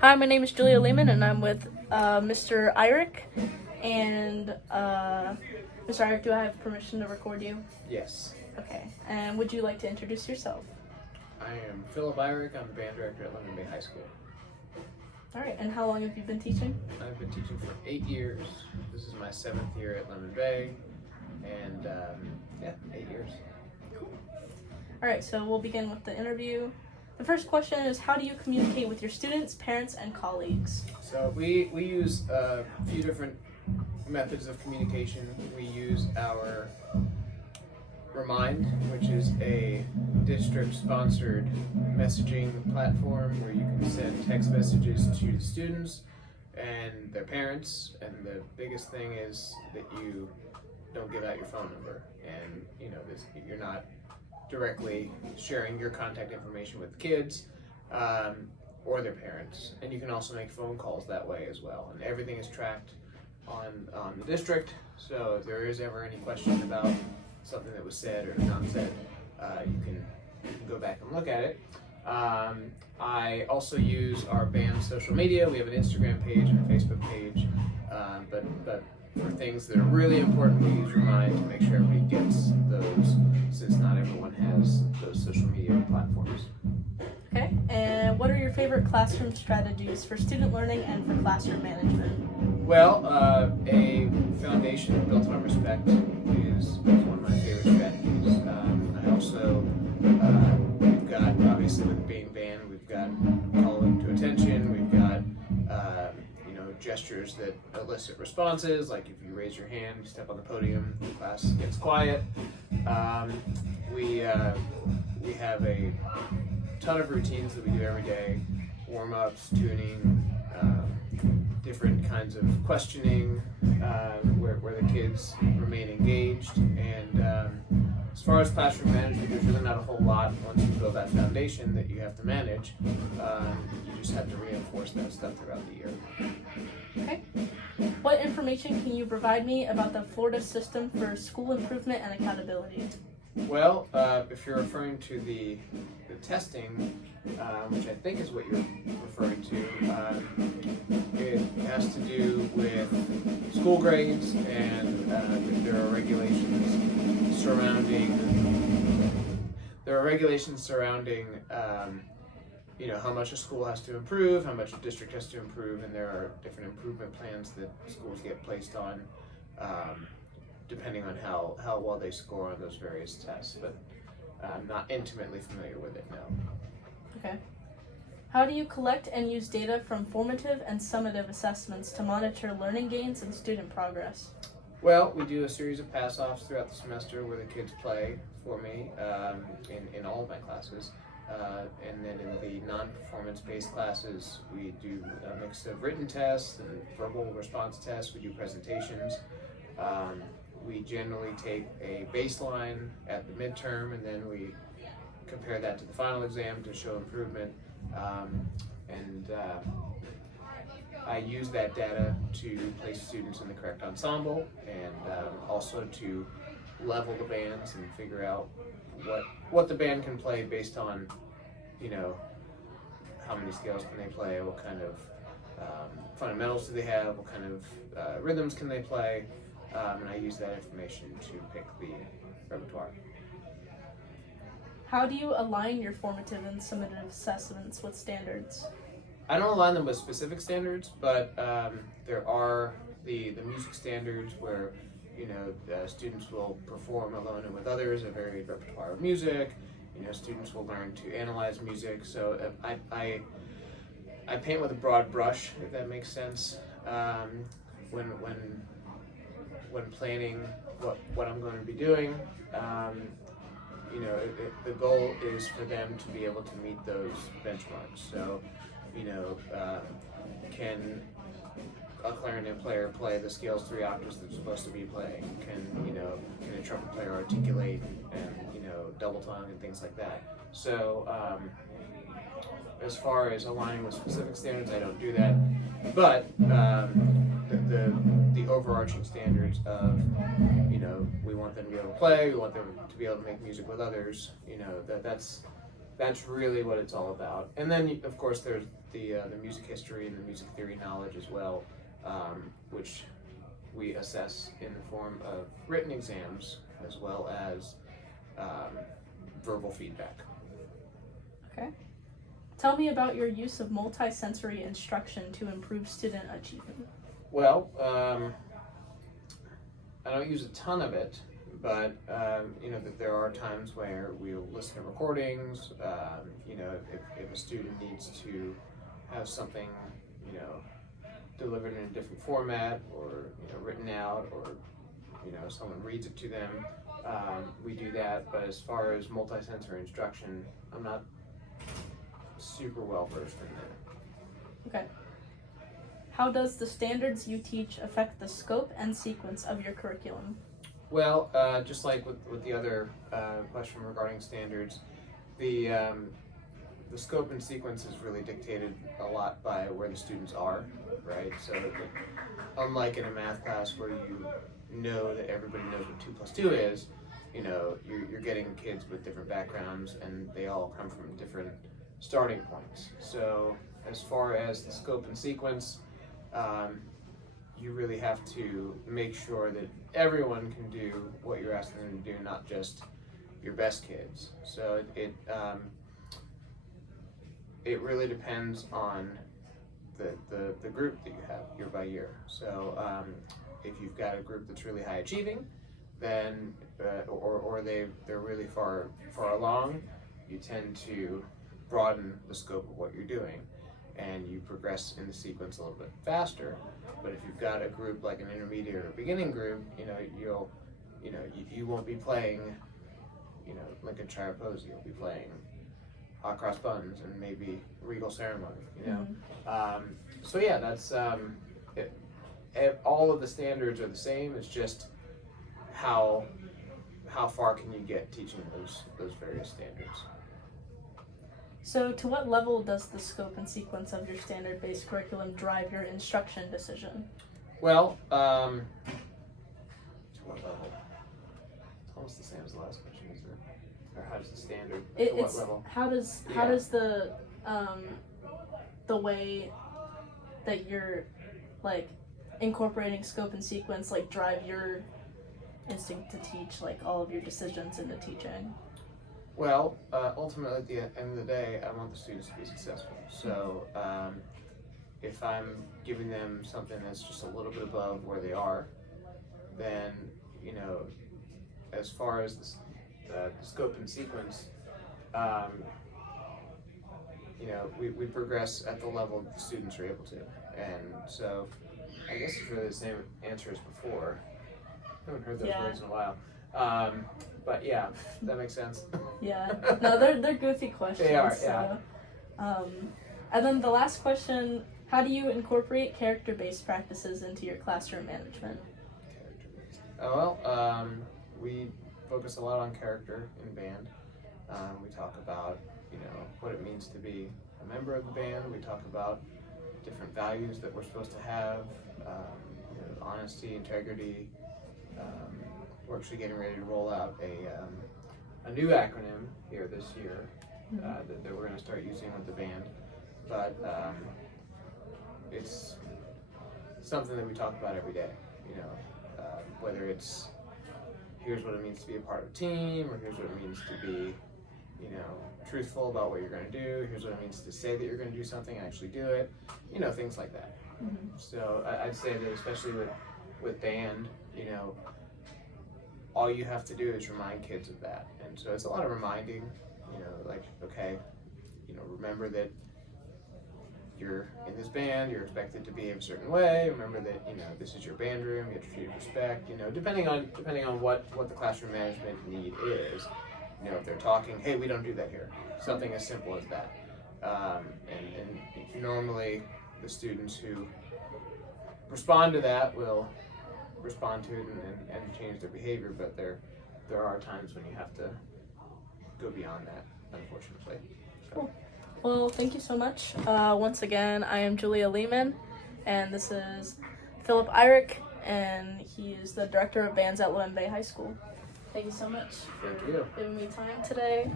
Hi, my name is Julia Lehman, and I'm with Mr. Eyrich. And Mr. Eyrich, do I have permission to record you? Yes. Okay. And would you like to introduce yourself? I am Philip Eyrich. I'm the band director at Lemon Bay High School. All right. And how long have you been teaching? I've been teaching for 8 years. This is my 7th year at Lemon Bay, and 8 years. Cool. All right. So we'll begin with the interview. The first question is, how do you communicate with your students, parents, and colleagues? So we use a few different methods of communication. We use our Remind, which is a district-sponsored messaging platform where you can send text messages to the students and their parents. And the biggest thing is that you don't give out your phone number, and you're not directly sharing your contact information with kids or their parents. And you can also make phone calls that way as well. And everything is tracked on the district. So if there is ever any question about something that was said or not said, you can go back and look at it. I also use our band's social media. We have an Instagram page and a Facebook page, but for things that are really important, we use Remind to make sure everybody gets those, since not everyone has those social media platforms. Okay. And what are your favorite classroom strategies for student learning and for classroom management? Well, a foundation built on respect is one of my favorite strategies. I also, we've got, obviously with being band, we've got calling to attention, we've got, gestures that elicit responses, like if you raise your hand, you step on the podium, the class gets quiet. We have a ton of routines that we do every day, warm-ups, tuning, different kinds of questioning, where the kids remain engaged. And as far as classroom management, there's really not a whole lot once you build that foundation that you have to manage. You just have to reinforce that stuff throughout the year. Okay. What information can you provide me about the Florida system for school improvement and accountability? Well, if you're referring to the testing, which I think is what you're referring to, it has to do with school grades, and there are regulations surrounding how much a school has to improve, how much a district has to improve, and there are different improvement plans that schools get placed on, depending on how well they score on those various tests. But I'm not intimately familiar with it, no. Okay. How do you collect and use data from formative and summative assessments to monitor learning gains and student progress? Well, we do a series of pass-offs throughout the semester where the kids play for me in all of my classes. And then in the non-performance-based classes, we do a mix of written tests and verbal response tests. We do presentations. We generally take a baseline at the midterm, and then we compare that to the final exam to show improvement. I use that data to place students in the correct ensemble, and also to level the bands and figure out what the band can play based on, how many scales can they play, what kind of fundamentals do they have, what kind of rhythms can they play, and I use that information to pick the repertoire. How do you align your formative and summative assessments with standards? I don't align them with specific standards, but there are the music standards where students will perform alone and with others a varied repertoire of music. Students will learn to analyze music. So I paint with a broad brush, if that makes sense. When planning what I'm going to be doing, the goal is for them to be able to meet those benchmarks. So, can a clarinet player play the scales 3 octaves they're supposed to be playing? Can a trumpet player articulate and double tongue and things like that? So as far as aligning with specific standards, I don't do that. But the overarching standards of we want them to be able to play, we want them to be able to make music with others. That's that's really what it's all about. And then, of course, there's the music history and the music theory knowledge as well, which we assess in the form of written exams as well as verbal feedback. Okay. Tell me about your use of multisensory instruction to improve student achievement. Well, I don't use a ton of it, but that there are times where we'll listen to recordings. If a student needs to have something, delivered in a different format, or written out, or someone reads it to them, we do that. But as far as multisensory instruction, I'm not super well versed in that. Okay. How does the standards you teach affect the scope and sequence of your curriculum? Well, just like with the other question regarding standards, the scope and sequence is really dictated a lot by where the students are, right? So unlike in a math class where you know that everybody knows what 2 plus 2 is, you're getting kids with different backgrounds and they all come from different starting points. So as far as the scope and sequence, you really have to make sure that everyone can do what you're asking them to do, not just your best kids. So it really depends on the group that you have year by year. So if you've got a group that's really high achieving, then or they're really far along, you tend to broaden the scope of what you're doing, and you progress in the sequence a little bit faster. But if you've got a group like an intermediate or beginning group, you won't be playing, Lincoln Shire Posey. You'll be playing Hot Cross Buns and maybe Regal Ceremony. So yeah, that's all of the standards are the same. It's just how far can you get teaching those various standards. So to what level does the scope and sequence of your standard-based curriculum drive your instruction decision? Well, to what level? It's almost the same as the last question, isn't it? Or how does the standard, to what level? How does the way that you're like incorporating scope and sequence like drive your instinct to teach, like all of your decisions into teaching? Well, ultimately, at the end of the day, I want the students to be successful. So if I'm giving them something that's just a little bit above where they are, then, as far as the scope and sequence, we progress at the level that the students are able to. And so I guess it's really the same answer as before. I haven't heard those words in a while. But yeah, that makes sense. Yeah, no, they're goofy questions. They are, so. And then the last question, how do you incorporate character-based practices into your classroom management? Character-based. We focus a lot on character in band. We talk about, what it means to be a member of the band. We talk about different values that we're supposed to have, honesty, integrity. We're actually getting ready to roll out a new acronym here this year that we're going to start using with the band. But it's something that we talk about every day, whether it's here's what it means to be a part of a team, or here's what it means to be, truthful about what you're going to do, here's what it means to say that you're going to do something and actually do it, things like that. Mm-hmm. So I'd say that especially with band, all you have to do is remind kids of that. And so it's a lot of reminding, remember that you're in this band, you're expected to behave a certain way, remember that, this is your band room, you have to treat it with respect, depending on what the classroom management need is. If they're talking, hey, we don't do that here. Something as simple as that. And normally the students who respond to that will respond to it and change their behavior, but there are times when you have to go beyond that, unfortunately. So. Cool. Well, thank you so much. Once again, I am Julia Lehman, and this is Philip Eyrich, and he is the director of bands at Loen Bay High School. Thank you so much for giving me time today.